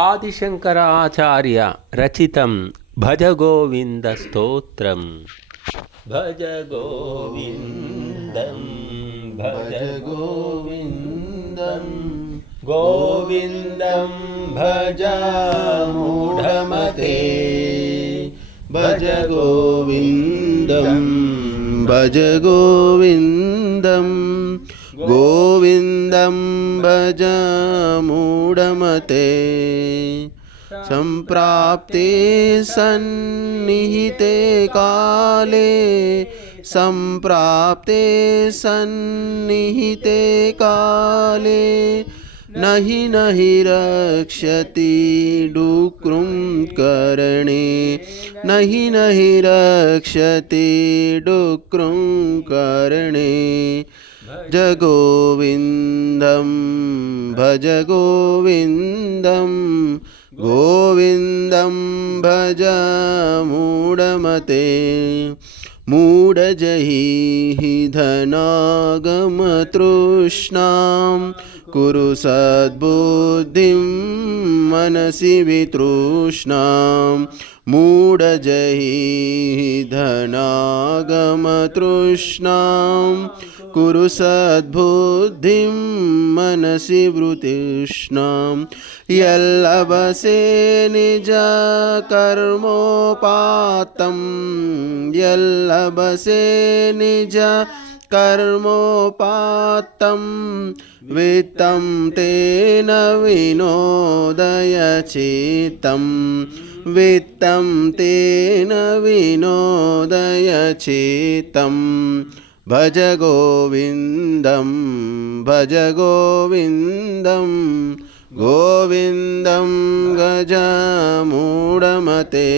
आदिशंकराचार्य रचितं भज गोविंद स्तोत्रम्। भज गोविंदं भज गोविंदं गोविंदं भज मूढमते। भज गोविंदं भज गोविंदं गोविंदं भज मूढमते। संप्राप्ते सन्निहिते काले संप्राप्ते सन्निहिते काले नहि रक्षति डुक्रुं करणे। नहि रक्षति डुक्रुं करणे। भज गोविंदं भज गोविंदं गोविंदं भज मूढमते। मूढजहि धनागमतृष्णां कुरु सद्बुद्धिं मनसि वितृष्णां। मूढजहि धनागमतृष्णां कुरु सद्बुद्धिं मनसि वृतृष्णां। यल्लभसे निज कर्मोपातं यल्लभसे निज कर्मोपातं वित्तं तेन विनोदय चित्तं। वित्तं तेन विनोदय चित्तं। भज गोविंदं भज गोविंदं गोविंदं गज मूढमते।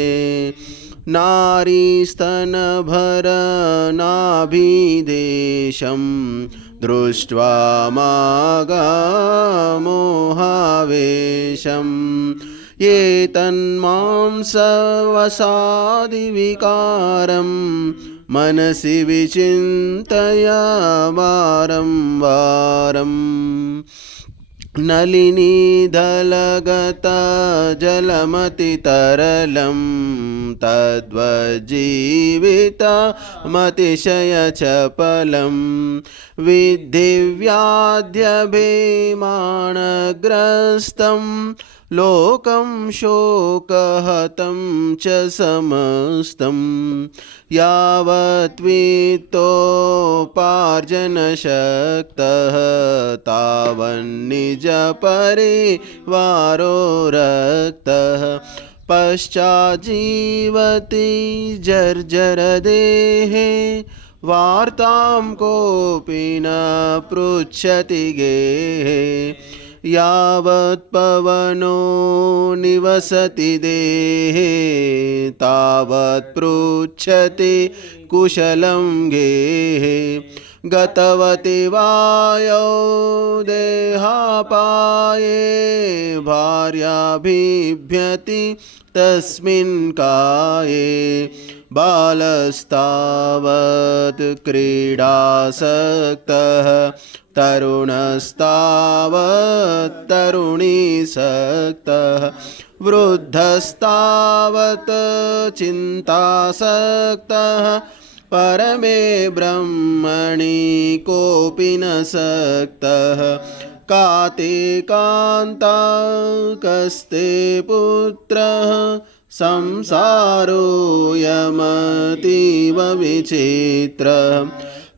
नारीस्तनभरनाभिदेशं दृष्ट्वा मागामोहावेशं। ये तन्मांसवसादिविकारं मनसि विचिन्तय वारं वारम्। नलिनीदलगतजलमतितरलं तद्वज्जीवितमतिशयचपलं। विद्धिव्याध्यभिमानग्रस्तं लोकं शोकहतं च समस्तं। यावत् वित्तोपार्जनशक्तः तावन्निजपरिवारो रक्तः। पश्चाज्जीवति जर्जरदेहे वार्तां कोऽपि न पृच्छति गेहे। यावत् पवनो निवसति देहे तावत् पृच्छति कुशलं गेहे। गतवति वायो देहापाये भार्या बिभ्यति तस्मिन् काये। बालस्तावत् क्रीडासक्तः तरुणस्तावत् तरुणीसक्तः। वृद्धस्तावत् चिन्तासक्तः परमे ब्रह्मणि कोऽपि न सक्तः। काते कान्ता कस्ते पुत्रः संसारोऽयमतीव विचित्रः।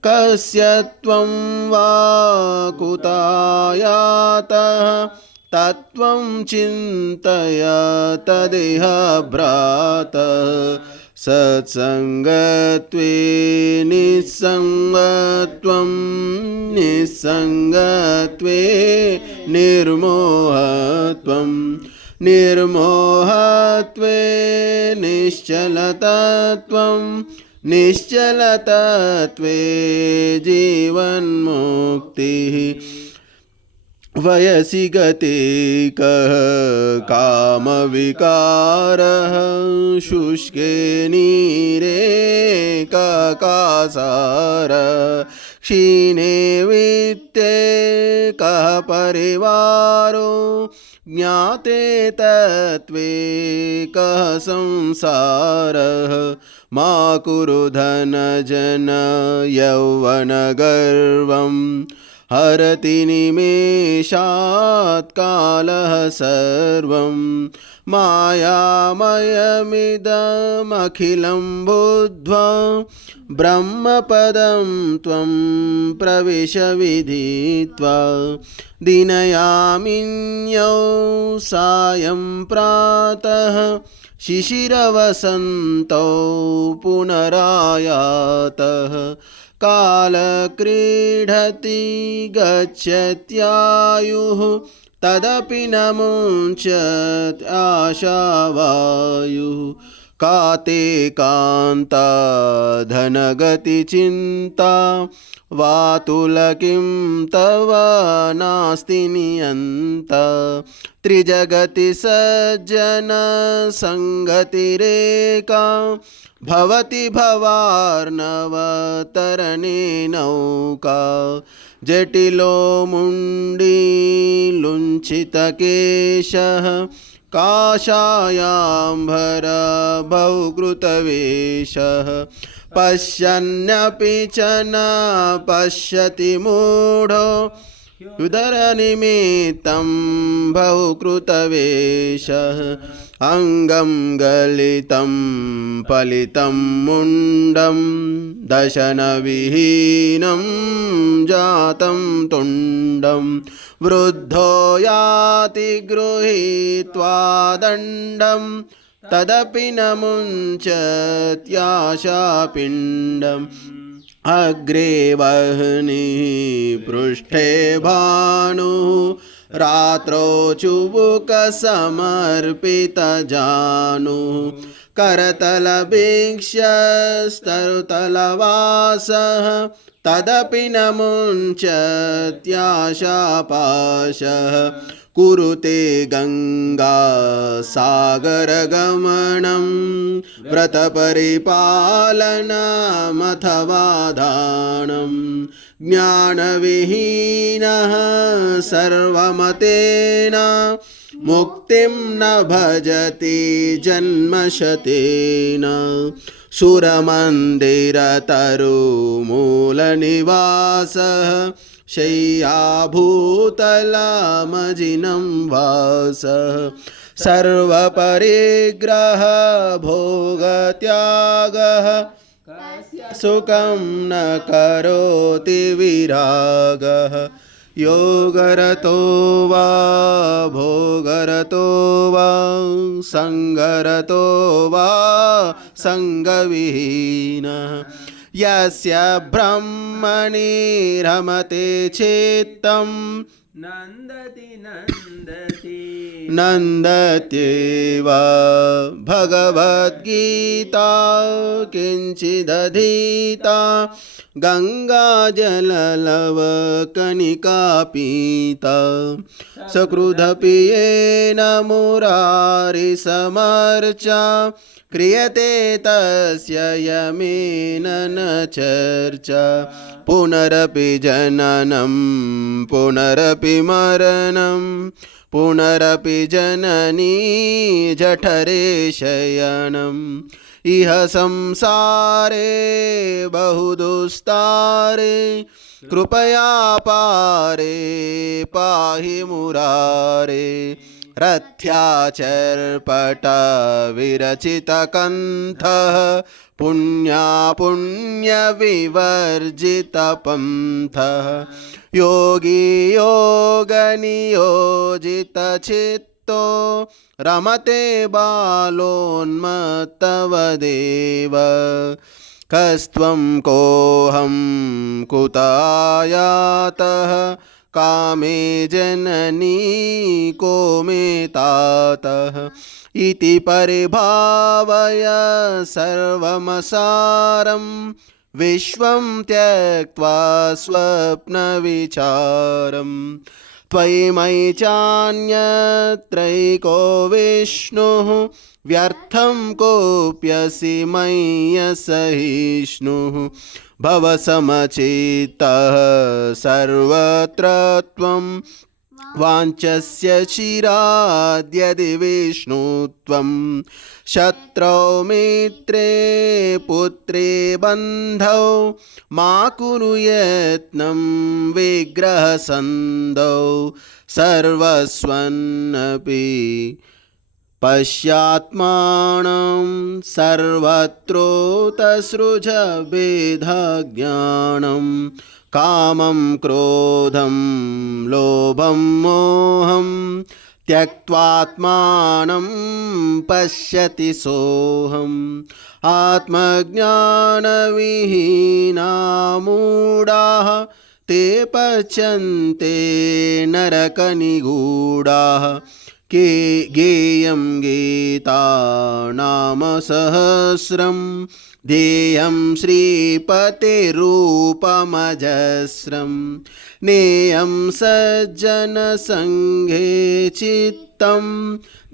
कस्य त्वं वा कुतायातः तत्त्वं चिन्तय तदिह भ्रातः। सत्संगत्वे निस्संगत्वं निस्संगत्वे निर्मोहत्वं। निर्मोहत्वे निश्चलतत्वं निश्चलतत्वे जीवन्मुक्तिः। वयसि गते कः कामविकारः शुष्के नीरे ककासारः। क्षीणे वित्ते कः परिवारो ज्ञाते तत्त्वे कः संसारः मा कुरु धनजन यौवनगर्वं हरति निमेषात् कालः सर्वं मायामयमिदमखिलं बुद्ध्वा ब्रह्मपदं त्वं प्रविश विदित्वा दिनयामिन्यौ सायं प्रातः शिशिरवसन्तौ पुनरायातः कालक्रीडति गच्छत्यायुः तदपि न मुञ्चत् आशावायुः का ते कान्ता धनगतिचिन्ता वातुलकिं तव नास्ति नियन्ता त्रिजगति सज्जनसङ्गतिरेका भवति भवार्णवतरणे नौका जटिलो मुण्डीलुञ्छितकेशः काषायाम्बरबहुकृतवेषः पश्यन्नपि च न पश्यति मूढो उदरनिमित्तं बहुकृतवेषः अंगं गलितं फलितं मुण्डं दशनविहीनं जातं तुण्डं वृद्धो याति गृहीत्वा दण्डं तदपि न मुञ्चत्याशापिण्डम् अग्रे वह्निः पृष्ठे भानुः रात्रौ चुबुकसमर्पितजानुः करतलभिक्ष्यस्तरुतलवासः तदपि न मुञ्चत्याशापाशः कुरुते गंगा सागरगमनं व्रतपरिपालनमथवा दानं ज्ञानविहीनः सर्वमतेन मुक्तिं न भजति जन्मशतेन सुरमन्दिरतरुमूलनिवासः शय्याभूतलमजिनं वासः सर्वपरिग्रह भोगत्यागः सुखं न करोति विरागः योगरतो वा भोगरतो वा संगरतो वा संगविहीनः यस्य ब्रह्मणि रमते चित्तं नन्दत्येव भगवद्गीता किञ्चिदधीता गङ्गाजललवकणिका पीता सकृदपि येन मुरारिसमर्चा क्रियते तस्य यमेन न चर्चा पुनरपि जननं पुनरपि मरणं पुनरपि जननी जठरे शयनम् इह संसारे बहुदुस्तारे कृपया पारे पाहि मुरारे रथ्याचर्पटविरचितकन्थः पुण्यविवर्जितपन्थः योगी योगनियोजितचित्तो रमते बालोन्मत्तवदेव कस्त्वं कोऽहं कुतायातः कामे जननी को मे तातः इति परिभावय सर्वमसारं विश्वं त्यक्त्वा स्वप्नविचारं त्वयि मयि चान्यत्रैको विष्णुः व्यर्थं कोऽप्यसि मय्यसहिष्णुः भवसमचित्तः सर्वत्र त्वं वाञ्छस्य चिराद्यदि विष्णुत्वं शत्रौ मित्रे पुत्रे बन्धौ मा कुरु यत्नं विग्रहसन्धौ सर्वस्वन्नपि पश्यात्मानं सर्वत्रोतसृज भेदज्ञानं कामं क्रोधं लोभं मोहं त्यक्त्वात्मानं पश्यति सोऽहम् आत्मज्ञानविहीना मूढाः ते पच्यन्ते नरकनिगूढाः गेयं गीता नाम सहस्रं ध्येयं श्रीपतिरूपमजस्रं नेयं सज्जनसङ्घे चित्तं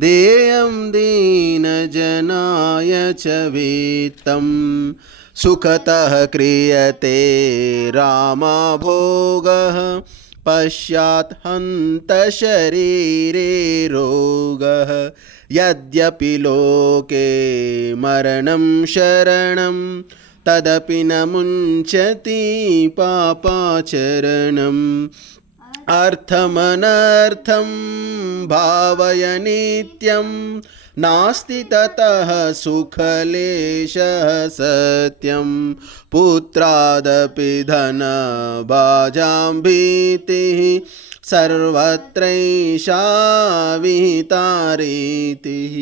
देयं दीनजनाय च वित्तं सुखतः क्रियते रामभोगः पश्चात् हन्त शरीरे रोगः यद्यपि लोके मरणं शरणं तदपि न मुञ्चति पापाचरणम् अर्थमनर्थं भावय नित्यं नास्ति ततः सुखलेशः सत्यं पुत्रादपि धनभाजां भीतिः सर्वत्रैषा विहिता रीतिः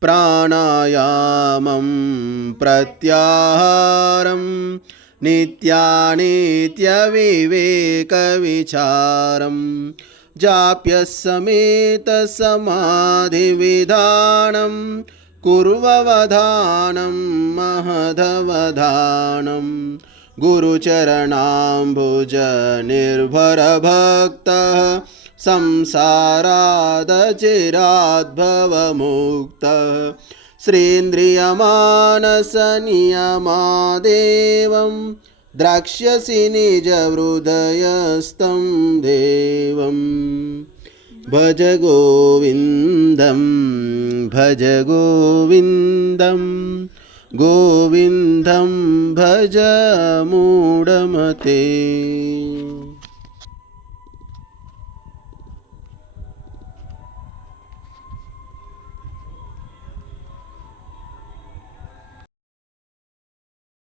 प्राणायामं प्रत्याहारं नित्यानित्यविवेकविचारं जाप्यसमेतसमाधिविधानं कुर्ववधानं महदवधानं गुरुचरणाम्बुजनिर्भरभक्तः संसारादचिराद्भवमुक्तः श्रीन्द्रियमानसनियमादेवं द्रक्ष्यसि निजहृदयस्थं देवं भज गोविन्दं भज गोविन्दं गोविन्दं भज मूढमते।